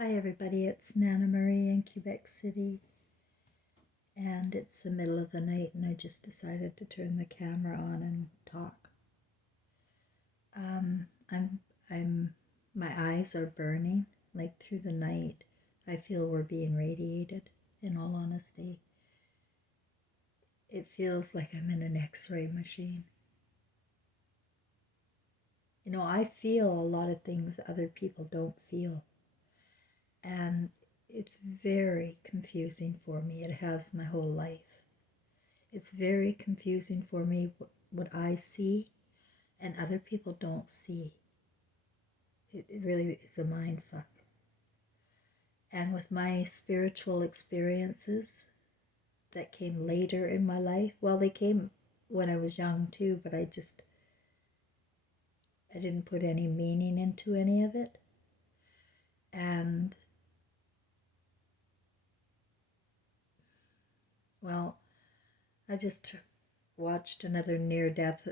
Hi everybody, it's Nana Marie in Quebec City, and it's the middle of the night and I just decided to turn the camera on and talk. Um, I'm, my eyes are burning, like through the night. I feel we're being radiated, in all honesty. It feels like I'm in an X-ray machine. You know, I feel a lot of things other people don't feel. And it's very confusing for me. It has my whole life. It's very confusing for me what I see and other people don't see. It really is a mind fuck. And with my spiritual experiences that came later in my life, well, they came when I was young too, but I didn't put any meaning into any of it. And well, I just watched another near-death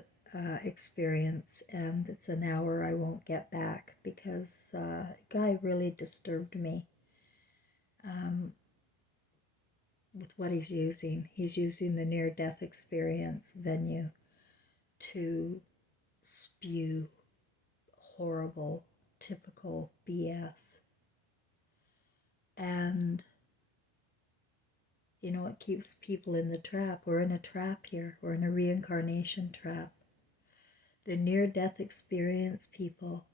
experience, and it's an hour I won't get back because a guy really disturbed me with what he's using. He's using the near-death experience venue to spew horrible, typical BS. And you know, it keeps people in the trap. We're in a trap here. We're in a reincarnation trap. The near-death experience people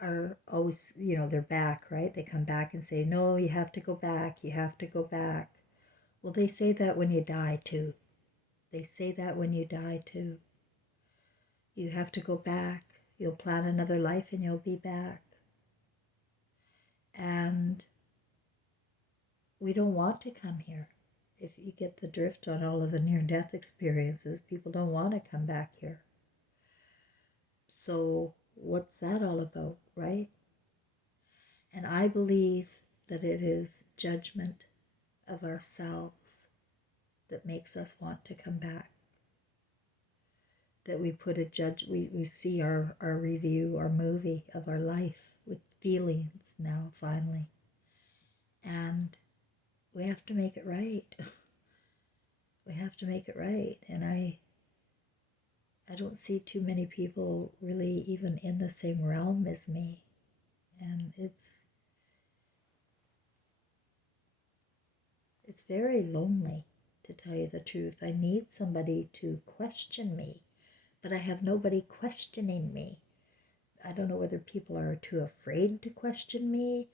are always, you know, they're back, right? They come back and say, no, you have to go back. You have to go back. Well, they say that when you die too. They say that when you die too. You have to go back. You'll plan another life and you'll be back. And we don't want to come here. If you get the drift on all of the near-death experiences, people don't want to come back here. So what's that all about, right? And I believe that it is judgment of ourselves that makes us want to come back. That we put we see our review, our movie of our life with feelings now, finally. And we have to make it right. We have to make it right. And I don't see too many people really even in the same realm as me. And it's very lonely, to tell you the truth. I need somebody to question me, but I have nobody questioning me. I don't know whether people are too afraid to question me,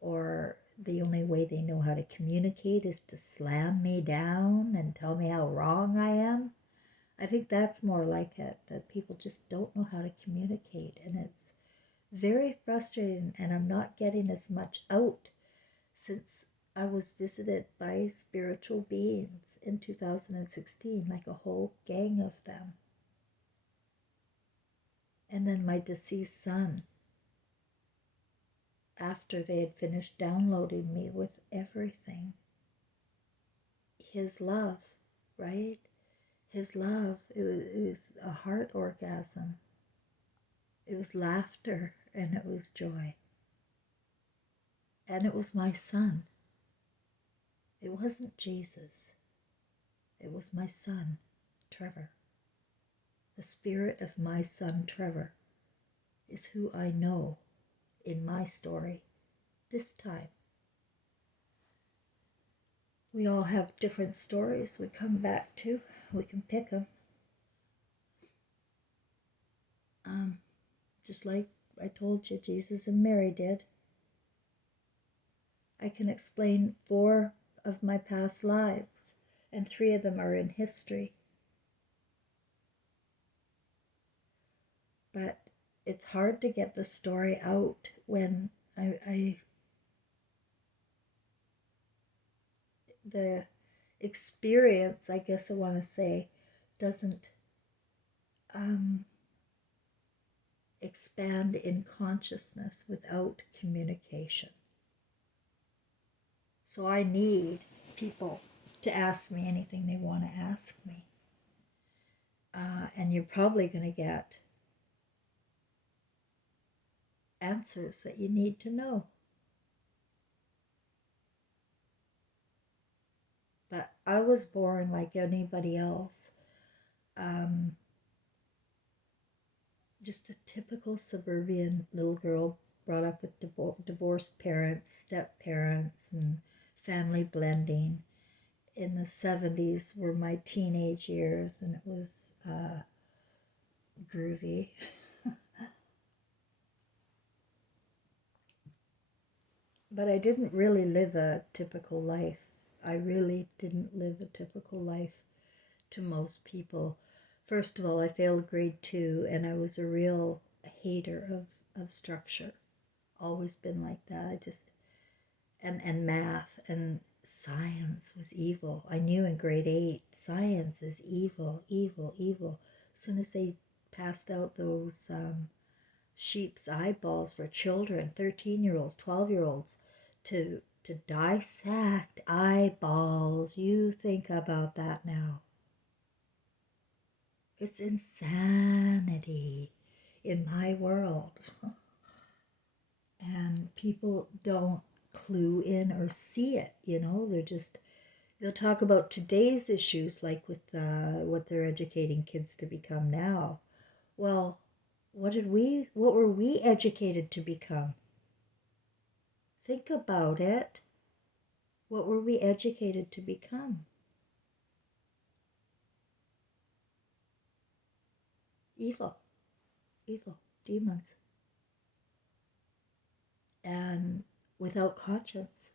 or the only way they know how to communicate is to slam me down and tell me how wrong I am. I think that's more like it, that people just don't know how to communicate, and it's very frustrating, and I'm not getting as much out since I was visited by spiritual beings in 2016, like a whole gang of them. And then my deceased son, after they had finished downloading me with everything. His love, right? His love, it was a heart orgasm. It was laughter and it was joy. And it was my son. It wasn't Jesus. It was my son, Trevor. The spirit of my son, Trevor, is who I know in my story this time. We all have different stories we come back to. We can pick them. Just like I told you, Jesus and Mary did. I can explain 4 of my past lives, and 3 of them are in history. But it's hard to get the story out when the experience, I guess I want to say, doesn't expand in consciousness without communication. So I need people to ask me anything they want to ask me. And you're probably going to get answers that you need to know. I was born like anybody else. Um, just a typical suburban little girl brought up with divorced parents, step parents, and family blending. In the 70s were my teenage years, and it was groovy. But I didn't really live a typical life. I really didn't live a typical life to most people. First of all, I failed grade 2, and I was a real hater of structure. Always been like that. I just, and math and science was evil. I knew in grade 8, science is evil, evil, evil. As soon as they passed out those sheep's eyeballs for children, 13-year-olds, 12-year-olds, to dissect eyeballs. You think about that now. It's insanity in my world. And people don't clue in or see it, they'll talk about today's issues, like with what they're educating kids to become now. Well, what were we educated to become? Think about it. What were we educated to become? Evil, evil, demons, and without conscience.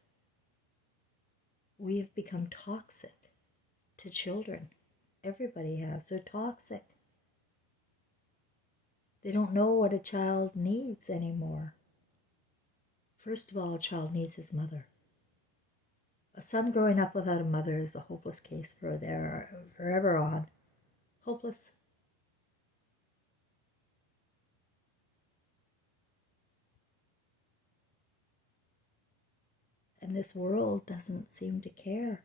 We have become toxic to children. Everybody has. They're toxic. They don't know what a child needs anymore. First of all, a child needs his mother. A son growing up without a mother is a hopeless case for there forever on. Hopeless. And this world doesn't seem to care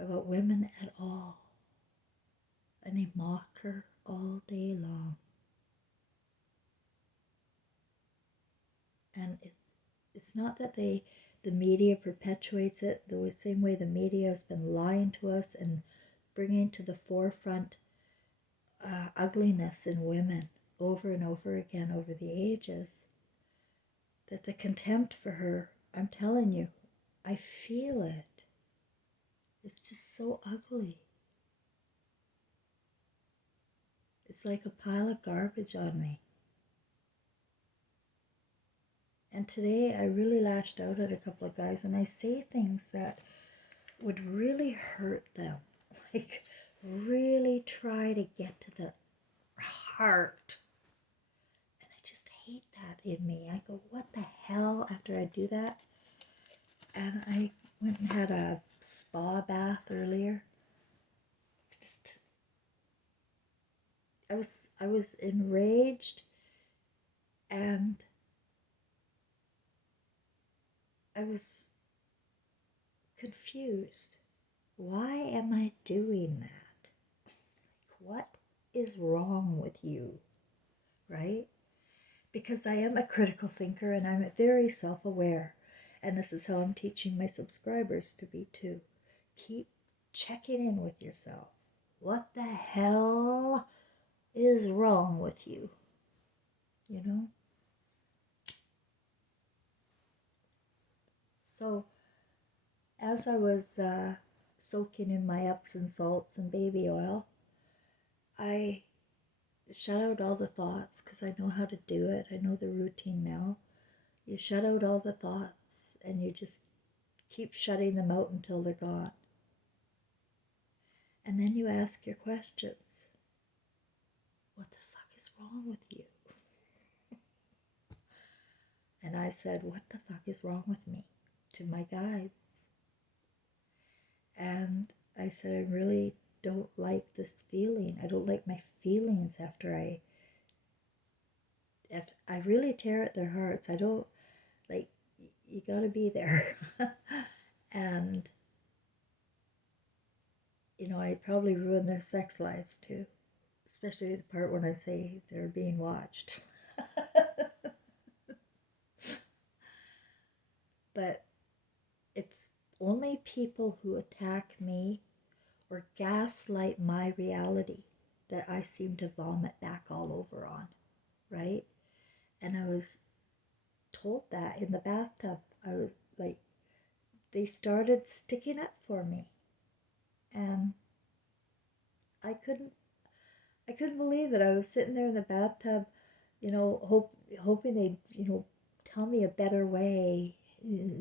about women at all. And they mock her all day long. And it's not that the media perpetuates it the same way the media has been lying to us and bringing to the forefront ugliness in women over and over again over the ages. That the contempt for her, I'm telling you, I feel it. It's just so ugly. It's like a pile of garbage on me. And today I really lashed out at a couple of guys, and I say things that would really hurt them. Like, really try to get to the heart. And I just hate that in me. I go, what the hell, after I do that? And I went and had a spa bath earlier. Just, I was enraged, and I was confused. Why am I doing that? What is wrong with you? Right? Because I am a critical thinker and I'm very self-aware. And this is how I'm teaching my subscribers to be too. Keep checking in with yourself. What the hell is wrong with you? You know? So, as I was soaking in my Epsom salts and baby oil, I shut out all the thoughts because I know how to do it. I know the routine now. You shut out all the thoughts and you just keep shutting them out until they're gone. And then you ask your questions. What the fuck is wrong with you? And I said, what the fuck is wrong with me? To my guides. And I said, I really don't like this feeling. I don't like my feelings after if I really tear at their hearts. I don't, like, you gotta be there. And, I probably ruined their sex lives too. Especially the part when I say they're being watched. But only people who attack me or gaslight my reality that I seem to vomit back all over on, right? And I was told that in the bathtub. I was like, they started sticking up for me. And I couldn't believe it. I was sitting there in the bathtub, hoping they'd, tell me a better way,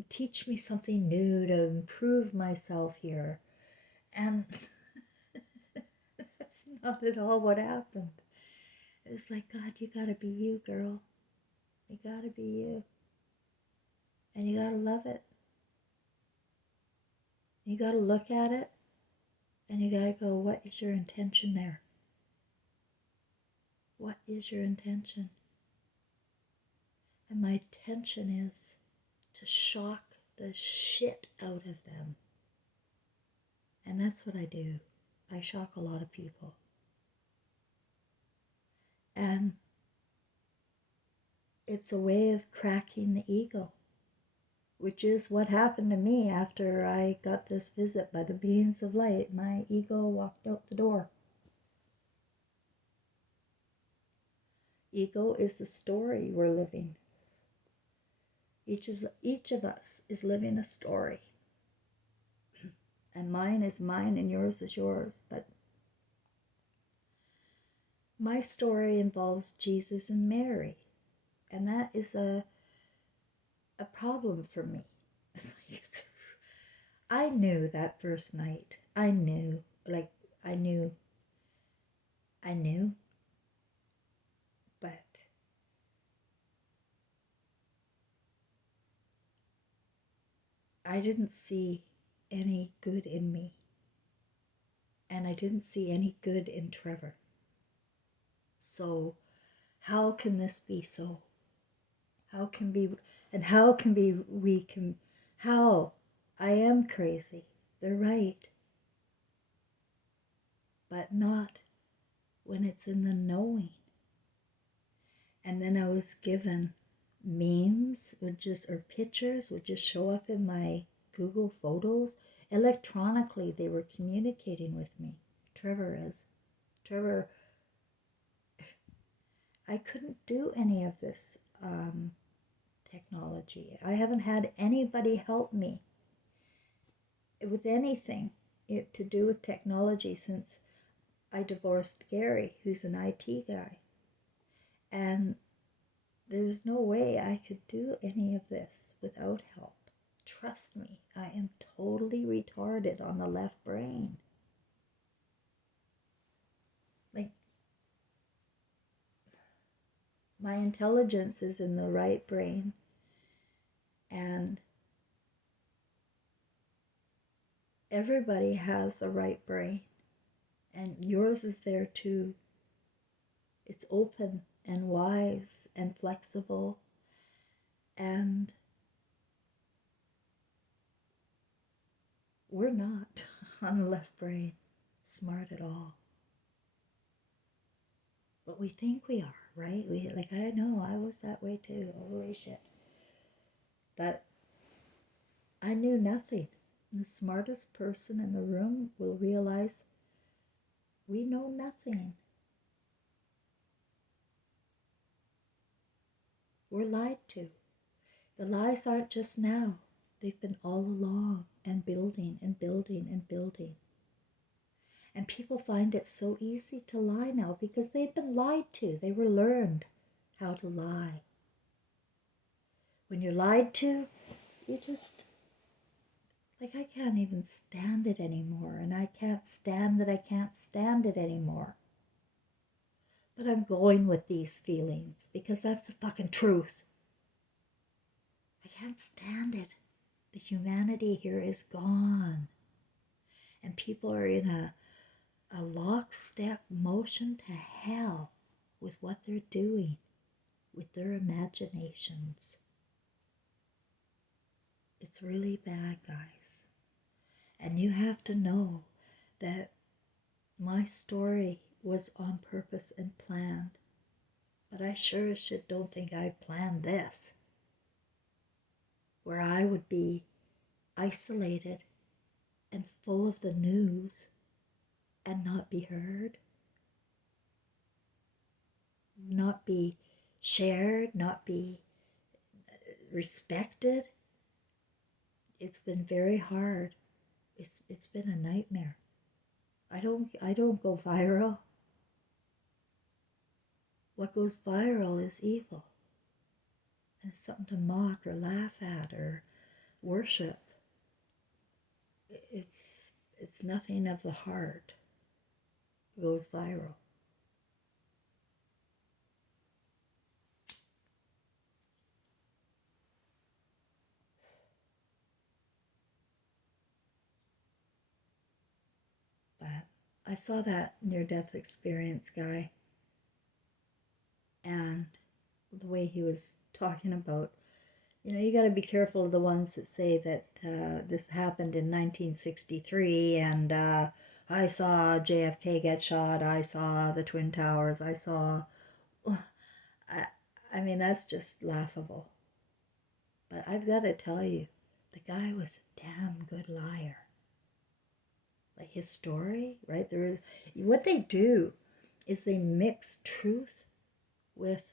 teach me something new to improve myself here. And that's not at all what happened. It was like, God, you gotta be you, girl. You gotta be you. And you gotta love it. You gotta look at it and you gotta go, what is your intention there? What is your intention? And my intention is to shock the shit out of them. And that's what I do. I shock a lot of people. And it's a way of cracking the ego, which is what happened to me after I got this visit by the beings of light. My ego walked out the door. Ego is the story we're living. Each of us is living a story. And mine is mine and yours is yours. But my story involves Jesus and Mary. And that is a problem for me. I knew that first night. I knew. But I didn't see any good in me. And I didn't see any good in Trevor. So how can this be so? How I am crazy. They're right. But not when it's in the knowing. And then I was given memes or pictures would just show up in my Google Photos. Electronically, they were communicating with me. Trevor, I couldn't do any of this technology. I haven't had anybody help me with anything to do with technology since I divorced Gary, who's an IT guy. And there's no way I could do any of this without help. Trust me, I am totally retarded on the left brain. Like, my intelligence is in the right brain. And everybody has a right brain. And yours is there too. It's open and wise and flexible. And we're not on the left brain smart at all. But we think we are, right? I know I was that way too. Holy shit. But I knew nothing. The smartest person in the room will realize we know nothing. We're lied to. The lies aren't just now. They've been all along and building and building and building. And people find it so easy to lie now because they've been lied to. They were learned how to lie. When you're lied to, you just, I can't even stand it anymore. And I can't stand that I can't stand it anymore. But I'm going with these feelings because that's the fucking truth. I can't stand it. The humanity here is gone. And people are in a lockstep motion to hell with what they're doing, with their imaginations. It's really bad, guys. And you have to know that my story was on purpose and planned. But I sure as shit don't think I planned this. Where I would be isolated and full of the news and not be heard, not be shared, not be respected. It's been very hard. It's been a nightmare. I don't go viral. What goes viral is evil. And it's something to mock or laugh at or worship. It's nothing of the heart. It goes viral. But I saw that near-death experience guy, and the way he was talking about, you got to be careful of the ones that say that this happened in 1963 and I saw JFK get shot, I saw the Twin Towers, I saw... I mean, that's just laughable. But I've got to tell you, the guy was a damn good liar. Like his story, right? What they do is they mix truth with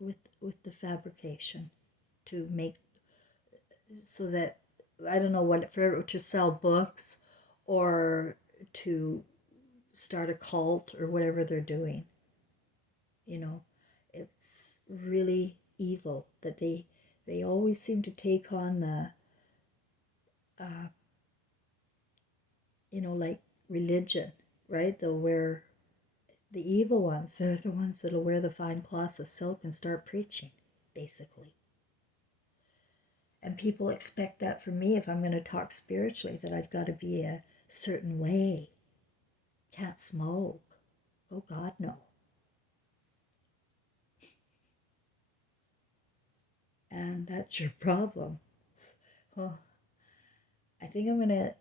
the fabrication to make, so that, I don't know what, for to sell books or to start a cult or whatever they're doing. It's really evil that they always seem to take on the like religion, right? They'll wear, the evil ones, they're the ones that'll wear the fine cloths of silk and start preaching, basically. And people expect that from me, if I'm going to talk spiritually, that I've got to be a certain way. Can't smoke. Oh God, no. And that's your problem. Well, I think I'm going to,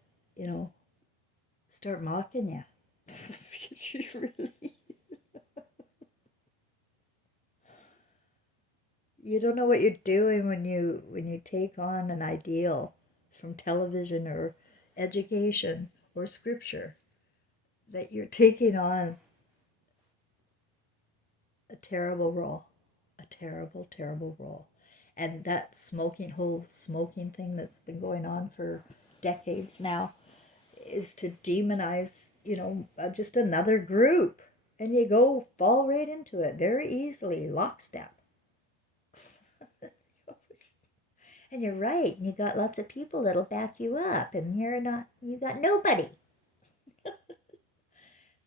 start mocking you. Because you really... You don't know what you're doing when you take on an ideal from television or education or scripture, that you're taking on a terrible role, a terrible, terrible role. And that whole smoking thing that's been going on for decades now is to demonize, just another group. And you fall right into it very easily, lockstep. And you're right, and you got lots of people that'll back you up, and you got nobody.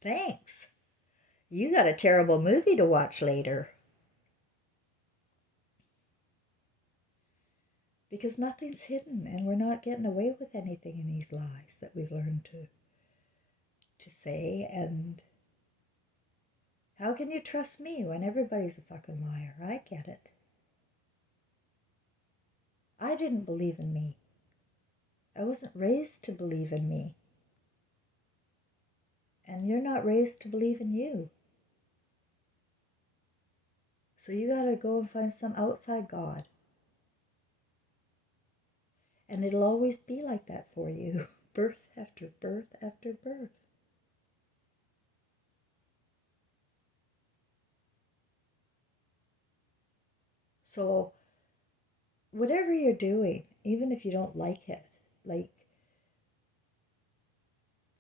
Thanks. You got a terrible movie to watch later. Because nothing's hidden, and we're not getting away with anything in these lies that we've learned to say. And how can you trust me when everybody's a fucking liar? I get it. I didn't believe in me. I wasn't raised to believe in me. And you're not raised to believe in you. So you gotta go and find some outside God. And it'll always be like that for you. Birth after birth after birth. So whatever you're doing, even if you don't like it,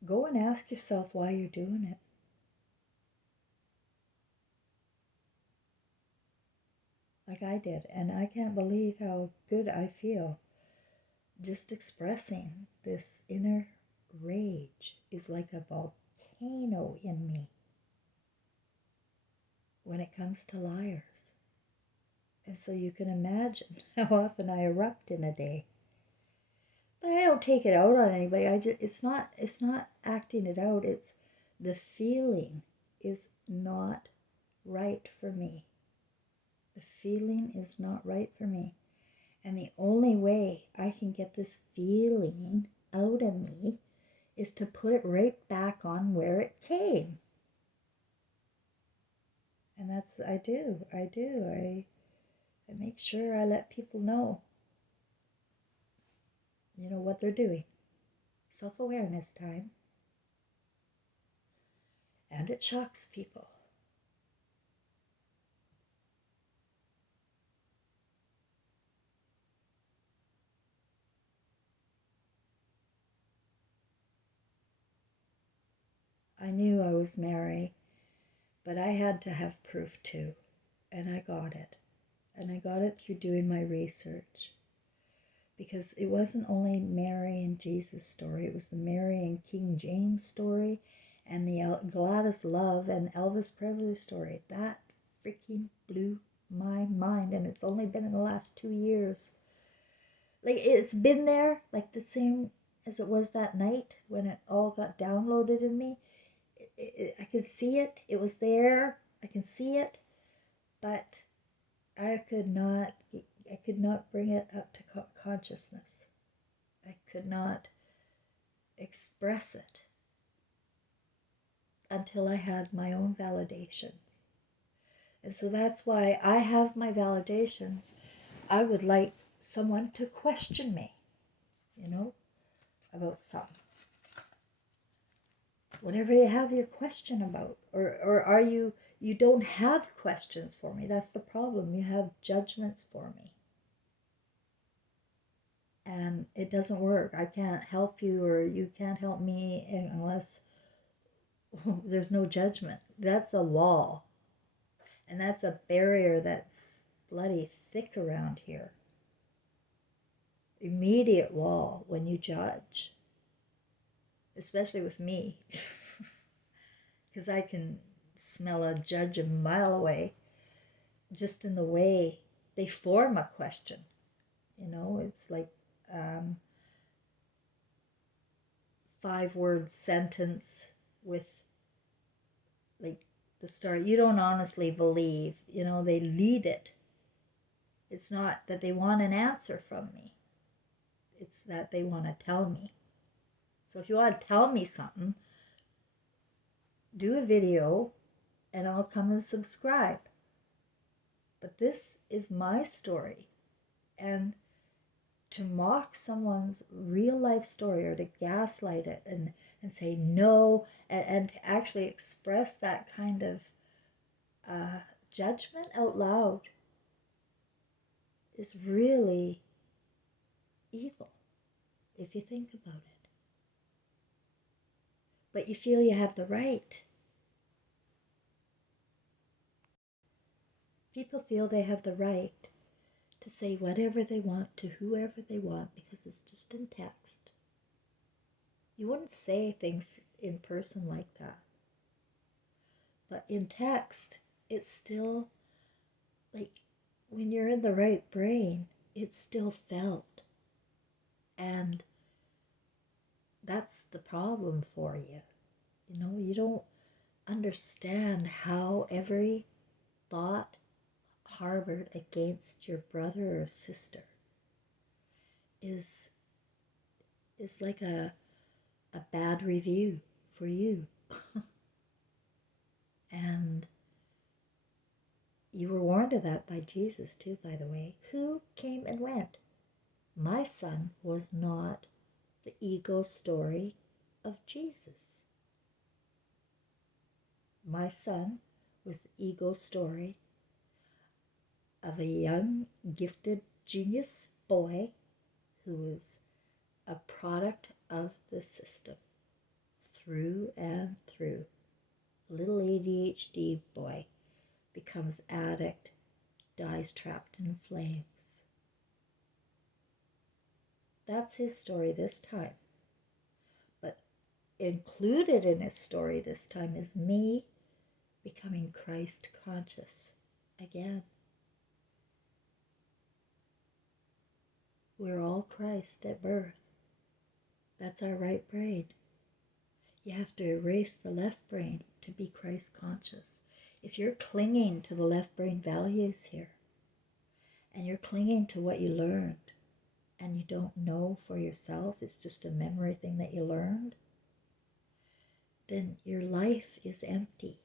go and ask yourself why you're doing it. Like I did. And I can't believe how good I feel. Just expressing this inner rage is like a volcano in me when it comes to liars. And so you can imagine how often I erupt in a day. But I don't take it out on anybody. It's not acting it out. It's the feeling is not right for me. The feeling is not right for me. And the only way I can get this feeling out of me is to put it right back on where it came. And that's what I do. I make sure I let people know. You know what they're doing. Self-awareness time. And it shocks people. I knew I was Mary, but I had to have proof too. And I got it. And I got it through doing my research. Because it wasn't only Mary and Jesus story, it was the Mary and King James story and the Gladys Love and Elvis Presley story. That freaking blew my mind, and it's only been in the last 2 years. Like, it's been there, like the same as it was that night when it all got downloaded in me. I could see it. It was there. I can see it, but I could not. I could not bring it up to consciousness. I could not express it until I had my own validations. And so that's why I have my validations. I would like someone to question me, about something. Whatever you have your question about. Or are you don't have questions for me. That's the problem. You have judgments for me. And it doesn't work. I can't help you, or you can't help me unless there's no judgment. That's a wall. And that's a barrier that's bloody thick around here. Immediate wall when you judge. Especially with me. Because I can smell a judge a mile away just in the way they form a question. It's like 5-word sentence with like the start. You don't honestly believe, they lead it. It's not that they want an answer from me. It's that they want to tell me. So if you want to tell me something, do a video and I'll come and subscribe. But this is my story. And to mock someone's real life story, or to gaslight it and say no, and to actually express that kind of judgment out loud is really evil if you think about it. But you feel you have the right. People feel they have the right to say whatever they want to whoever they want because it's just in text. You wouldn't say things in person like that. But in text, it's still, like, when you're in the right brain, it's still felt. And that's the problem for you. You don't understand how every thought harbored against your brother or sister is like a bad review for you. And you were warned of that by Jesus too, by the way. Who came and went? My son was not the ego story of Jesus. My son was the ego story of a young, gifted, genius boy who is a product of the system through and through. Little ADHD boy becomes addict, dies trapped in flames. That's his story this time. But included in his story this time is me becoming Christ conscious again. We're all Christ at birth. That's our right brain. You have to erase the left brain to be Christ conscious. If you're clinging to the left brain values here, and you're clinging to what you learned, and you don't know for yourself, it's just a memory thing that you learned, then your life is empty.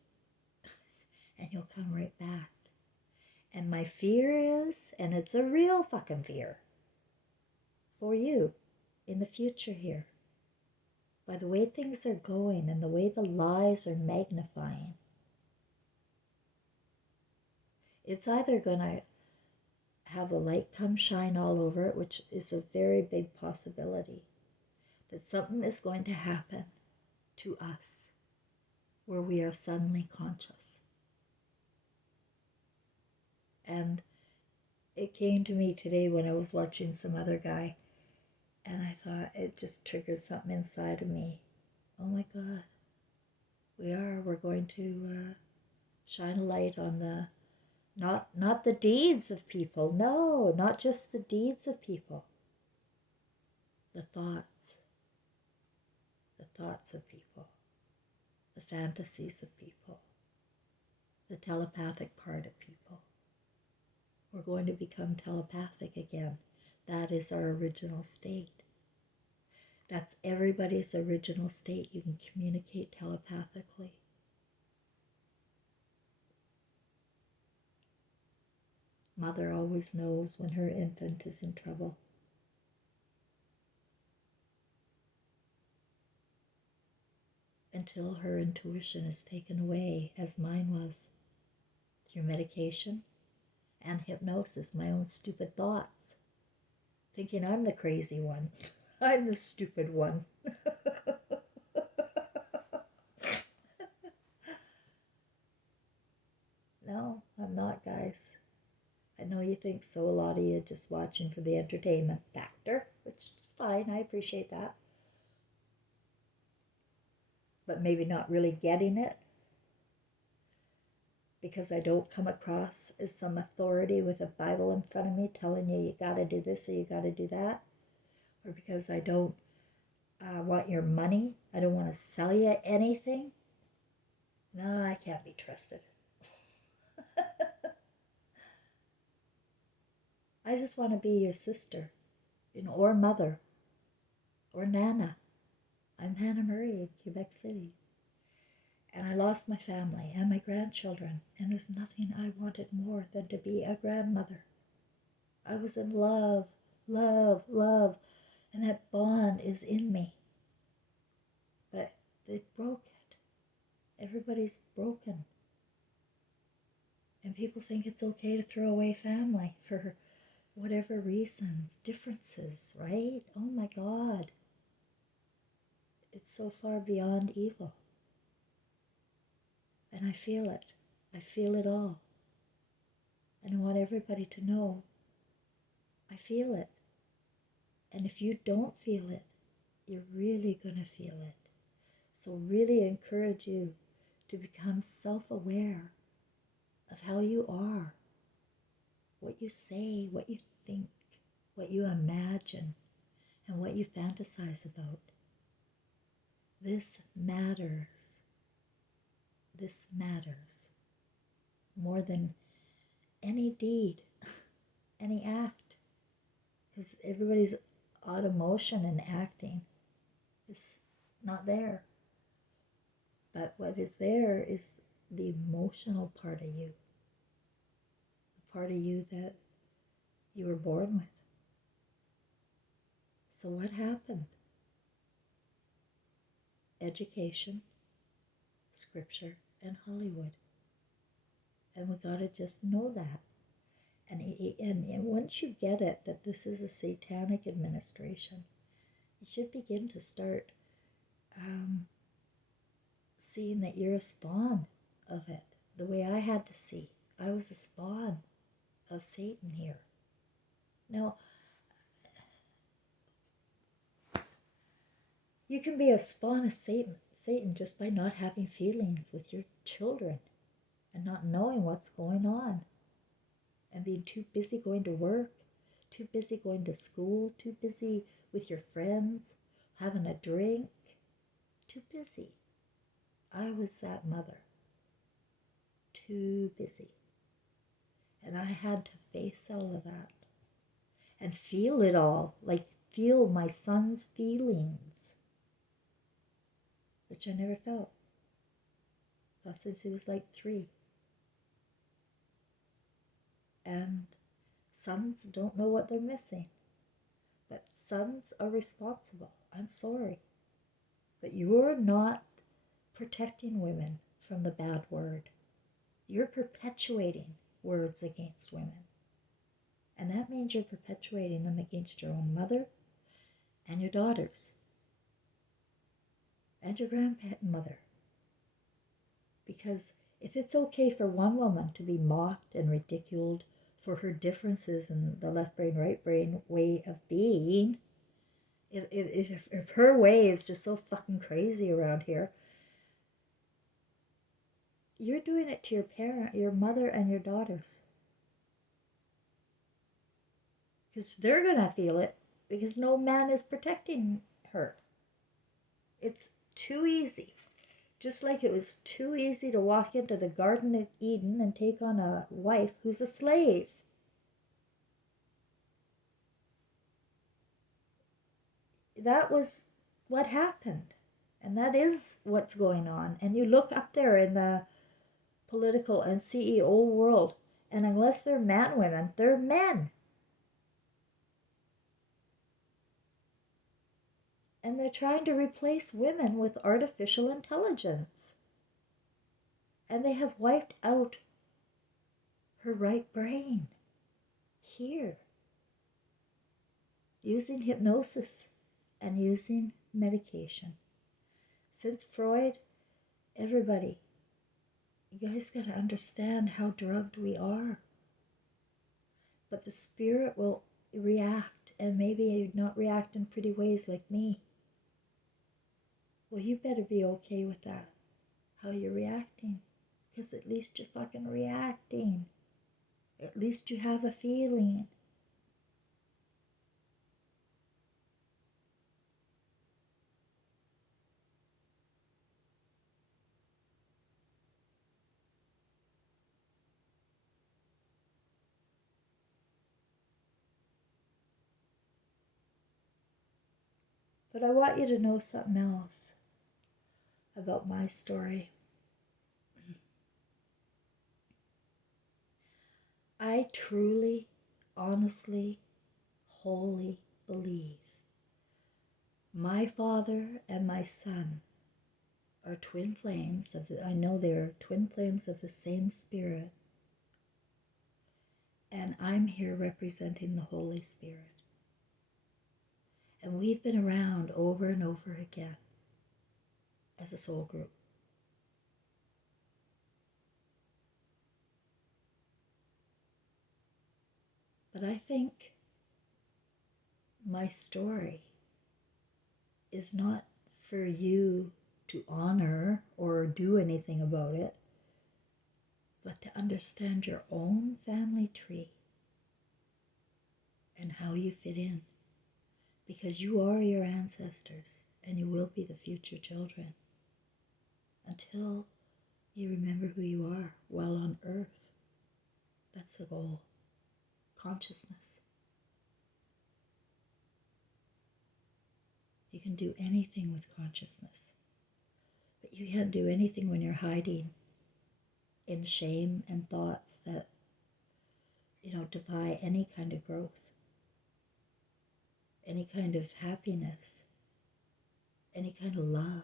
And you'll come right back. And my fear is, and it's a real fucking fear for you, in the future here, by the way things are going and the way the lies are magnifying, it's either going to have the light come shine all over it, which is a very big possibility, that something is going to happen to us where we are suddenly conscious. And it came to me today when I was watching some other guy, and I thought it just triggered something inside of me. Oh my God, we're going to shine a light on the, not the deeds of people, no, not just the deeds of people, the thoughts of people, the fantasies of people, the telepathic part of people. We're going to become telepathic again. That is our original state. That's everybody's original state. You can communicate telepathically. Mother always knows when her infant is in trouble. Until her intuition is taken away, as mine was, through medication and hypnosis, my own stupid thoughts, thinking I'm the crazy one. I'm the stupid one. No, I'm not, guys. I know you think so, a lot of you just watching for the entertainment factor, which is fine, I appreciate that. But maybe not really getting it, because I don't come across as some authority with a Bible in front of me telling you gotta do this or you gotta do that, or because I don't want your money, I don't want to sell you anything. No, I can't be trusted. I just want to be your sister, or mother, or Nana. I'm Hannah Murray in Quebec City. And I lost my family and my grandchildren, and there's nothing I wanted more than to be a grandmother. I was in love, and that bond is in me. But they broke it. Everybody's broken. And people think it's okay to throw away family for whatever reasons, differences, right? Oh my God. It's so far beyond evil. And I feel it. I feel it all. And I want everybody to know I feel it. And if you don't feel it, you're really going to feel it. So really encourage you to become self-aware of how you are, what you say, what you think, what you imagine, and what you fantasize about. This matters. This matters more than any deed, any act, because everybody's automotion and acting is not there. But what is there is the emotional part of you, the part of you that you were born with. So what happened? Education, scripture, and Hollywood. And we got to just know that. And once you get it, that this is a satanic administration, you should begin to start seeing that you're a spawn of it. The way I had to see. I was a spawn of Satan here. Now, you can be a spawn of Satan just by not having feelings with your children and not knowing what's going on and being too busy going to work, too busy going to school, too busy with your friends, having a drink, too busy. I was that mother. Too busy. And I had to face all of that and feel it all, like feel my son's feelings, which I never felt. Not since he was like 3. And sons don't know what they're missing. But sons are responsible. I'm sorry. But you're not protecting women from the bad word. You're perpetuating words against women. And that means you're perpetuating them against your own mother and your daughters and your grandmother. Because if it's okay for one woman to be mocked and ridiculed for her differences in the left brain, right brain way of being, if her way is just so fucking crazy around here, you're doing it to your mother and your daughters. Because they're going to feel it because no man is protecting her. It's too easy. Just like it was too easy to walk into the Garden of Eden and take on a wife who's a slave. That was what happened. And that is what's going on. And you look up there in the political and CEO world, and unless they're man women, they're men. And they're trying to replace women with artificial intelligence. And they have wiped out her right brain here, using hypnosis and using medication. Since Freud, everybody, you guys got to understand how drugged we are. But the spirit will react, and maybe not react in pretty ways like me. Well, you better be okay with that, how you're reacting. Because at least you're fucking reacting. At least you have a feeling. But I want you to know something else about my story. I truly, honestly, wholly believe my father and my son are twin flames I know they're twin flames of the same spirit. And I'm here representing the Holy Spirit. And we've been around over and over again as a soul group. But I think my story is not for you to honor or do anything about it, but to understand your own family tree and how you fit in. Because you are your ancestors and you will be the future children until you remember who you are while on earth. That's the goal. Consciousness. You can do anything with consciousness, but you can't do anything when you're hiding in shame and thoughts that, defy any kind of growth, any kind of happiness, any kind of love.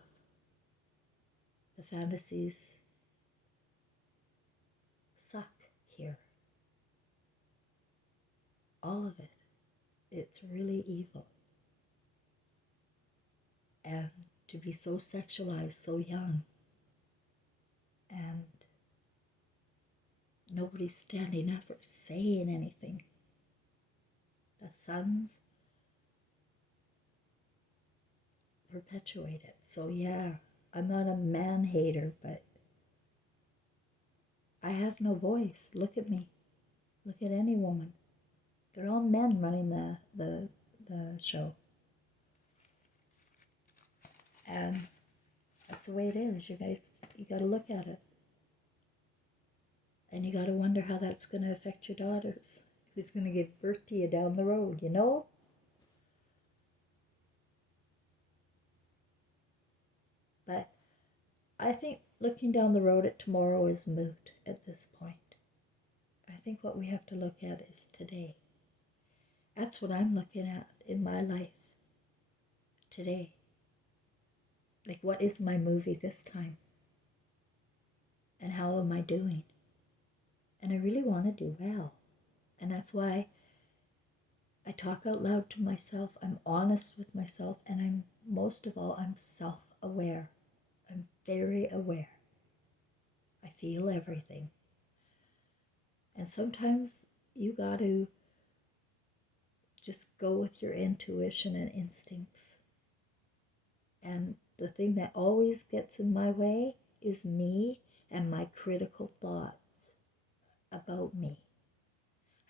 The fantasies suck here. All of it. It's really evil. And to be so sexualized so young, and nobody's standing up or saying anything. The sons perpetuate it. So yeah, I'm not a man hater, but I have no voice. Look at me. Look at any woman. They're all men running the show. And that's the way it is. You guys, you got to look at it. And you got to wonder how that's going to affect your daughters. Who's going to give birth to you down the road, But I think looking down the road at tomorrow is moot at this point. I think what we have to look at is today. That's what I'm looking at in my life today. Like, what is my movie this time? And how am I doing? And I really want to do well. And that's why I talk out loud to myself. I'm honest with myself. And most of all, I'm self-aware. I'm very aware. I feel everything. And sometimes you got to just go with your intuition and instincts. And the thing that always gets in my way is me and my critical thoughts about me.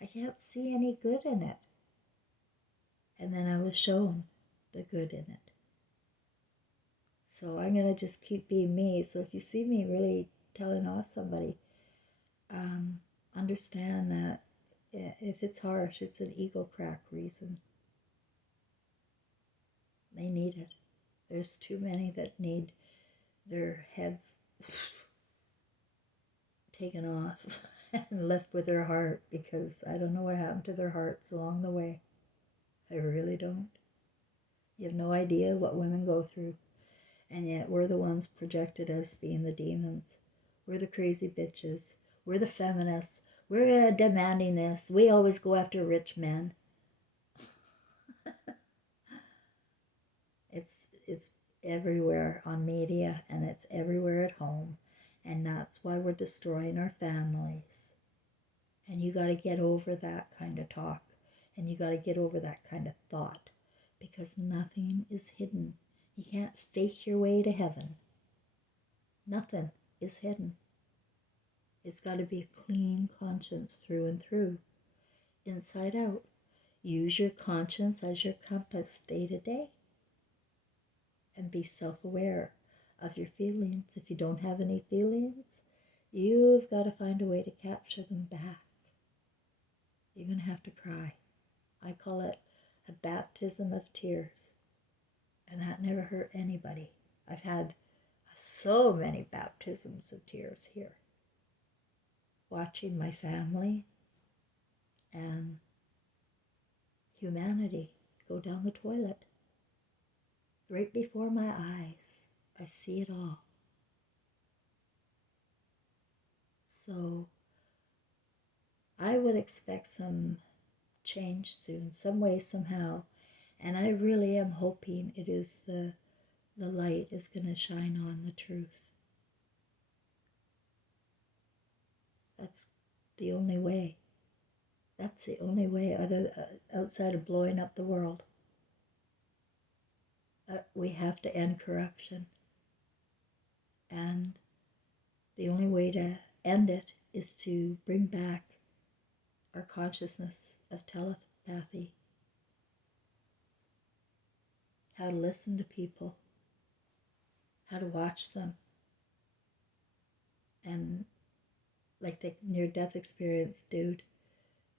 I can't see any good in it. And then I was shown the good in it. So I'm going to just keep being me. So if you see me really telling off somebody, understand that if it's harsh, it's an ego crack reason. They need it. There's too many that need their heads taken off and left with their heart, because I don't know what happened to their hearts along the way. I really don't. You have no idea what women go through. And yet we're the ones projected as being the demons. We're the crazy bitches. We're the feminists. We're demanding this. We always go after rich men. It's everywhere on media, and it's everywhere at home. And that's why we're destroying our families. And you got to get over that kind of talk. And you got to get over that kind of thought. Because nothing is hidden. You can't fake your way to heaven. Nothing is hidden. It's got to be a clean conscience through and through, inside out. Use your conscience as your compass day to day. And be self-aware of your feelings. If you don't have any feelings, you've got to find a way to capture them back. You're going to have to cry. I call it a baptism of tears. And that never hurt anybody. I've had so many baptisms of tears here. Watching my family and humanity go down the toilet. Right before my eyes. I see it all. So I would expect some change soon, some way, somehow. And I really am hoping it is the light is going to shine on the truth. That's the only way. That's the only way outside of blowing up the world. We have to end corruption. And the only way to end it is to bring back our consciousness of telepathy. How to listen to people. How to watch them. And like the near-death experience dude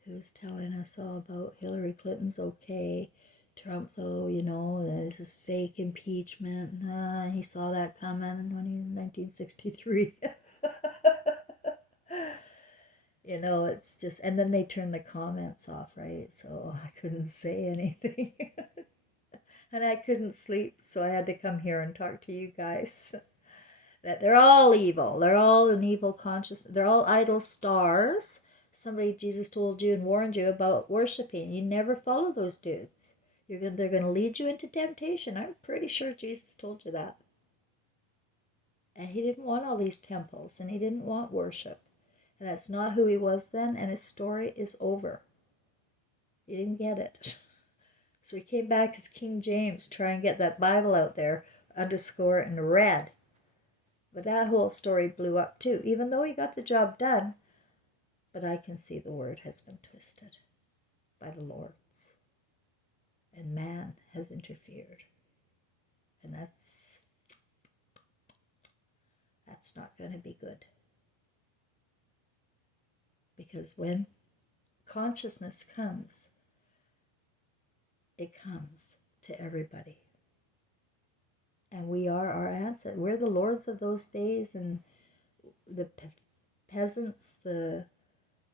who was telling us all about Hillary Clinton's okay, Trump though, this is fake impeachment. He saw that coming when he was in 1963. It's just, and then they turned the comments off, right? So I couldn't say anything. And I couldn't sleep, so I had to come here and talk to you guys. That they're all evil. They're all an evil consciousness. They're all idol stars. Jesus told you and warned you about worshiping. You never follow those dudes. They're going to lead you into temptation. I'm pretty sure Jesus told you that. And he didn't want all these temples, and he didn't want worship. And that's not who he was then, and his story is over. He didn't get it. So he came back as King James, try and get that Bible out there, underscore in red. But that whole story blew up too, even though he got the job done. But I can see the word has been twisted by the Lord's. And man has interfered. And that's not going to be good. Because when consciousness comes, it comes to everybody. And we are our ancestors. We're the lords of those days, and the peasants, the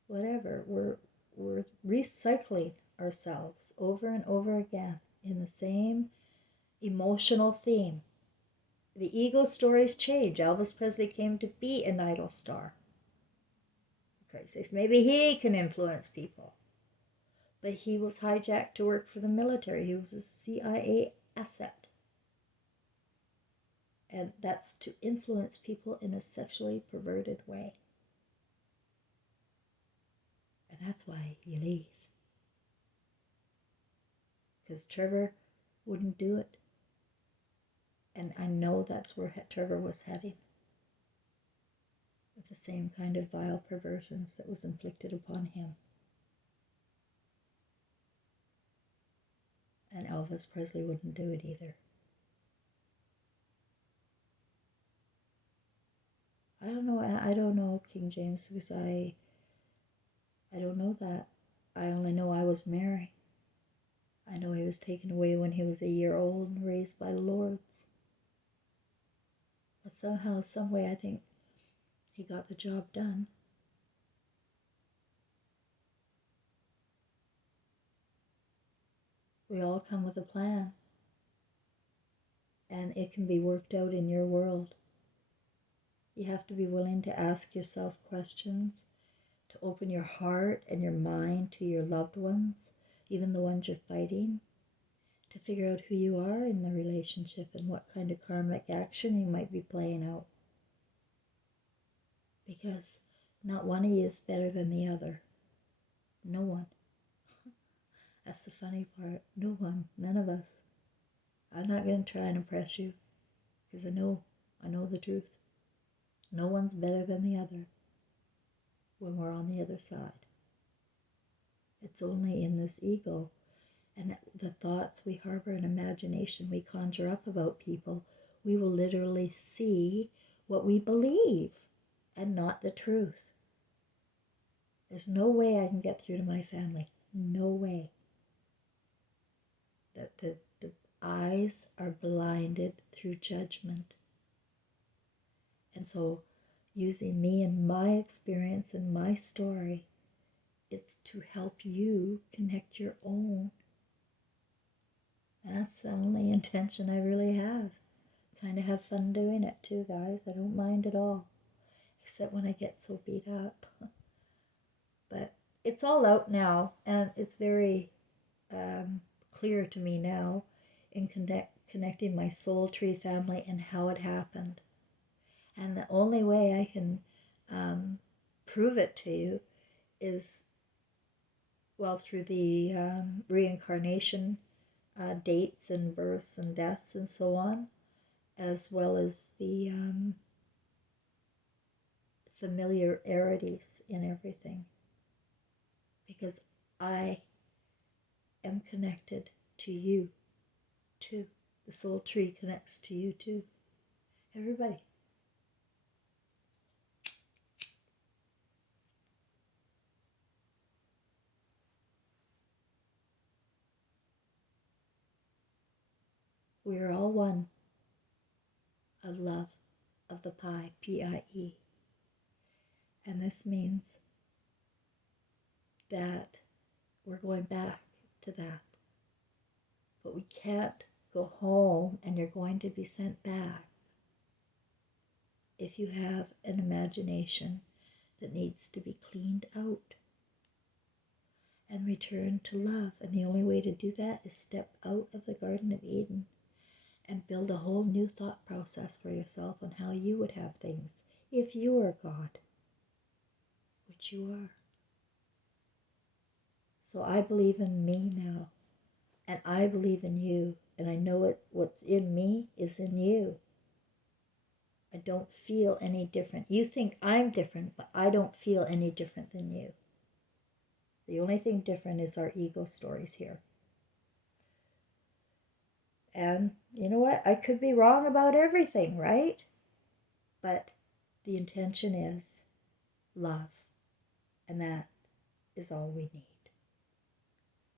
whatever. We're recycling ourselves over and over again in the same emotional theme. The ego stories change. Elvis Presley came to be an idol star. For Christ's sakes, maybe he can influence people. But he was hijacked to work for the military. He was a CIA asset. And that's to influence people in a sexually perverted way. And that's why you leave. Because Trevor wouldn't do it. And I know that's where Trevor was heading. With the same kind of vile perversions that was inflicted upon him. And Elvis Presley wouldn't do it either. I don't know King James, because I don't know that. I only know I was Mary. I know he was taken away when he was a year old and raised by the Lords. But somehow, some way, I think he got the job done. We all come with a plan. And it can be worked out in your world. You have to be willing to ask yourself questions, to open your heart and your mind to your loved ones, even the ones you're fighting, to figure out who you are in the relationship and what kind of karmic action you might be playing out. Because not one of you is better than the other. No one. That's the funny part. No one. None of us. I'm not going to try and impress you, because I know the truth. No one's better than the other when we're on the other side. It's only in this ego and the thoughts we harbor and imagination we conjure up about people, we will literally see what we believe and not the truth. There's no way I can get through to my family. No way. The eyes are blinded through judgment. And so, using me and my experience and my story, it's to help you connect your own. That's the only intention I really have. Kind of have fun doing it too, guys. I don't mind at all. Except when I get so beat up. But it's all out now, and it's very clear to me now in connecting my soul tree family and how it happened. And the only way I can prove it to you is, well, through the reincarnation dates and births and deaths and so on, as well as the familiarities in everything. Because I am connected to you too. The soul tree connects to you too. Everybody. We are all one of love, of the pie, P-I-E. And this means that we're going back to that. But we can't go home and you're going to be sent back if you have an imagination that needs to be cleaned out and return to love. And the only way to do that is step out of the Garden of Eden and build a whole new thought process for yourself on how you would have things if you are God, which you are. So I believe in me now, and I believe in you, and I know what's in me is in you. I don't feel any different. You think I'm different, but I don't feel any different than you. The only thing different is our ego stories here. And you know what? I could be wrong about everything, right? But the intention is love. And that is all we need.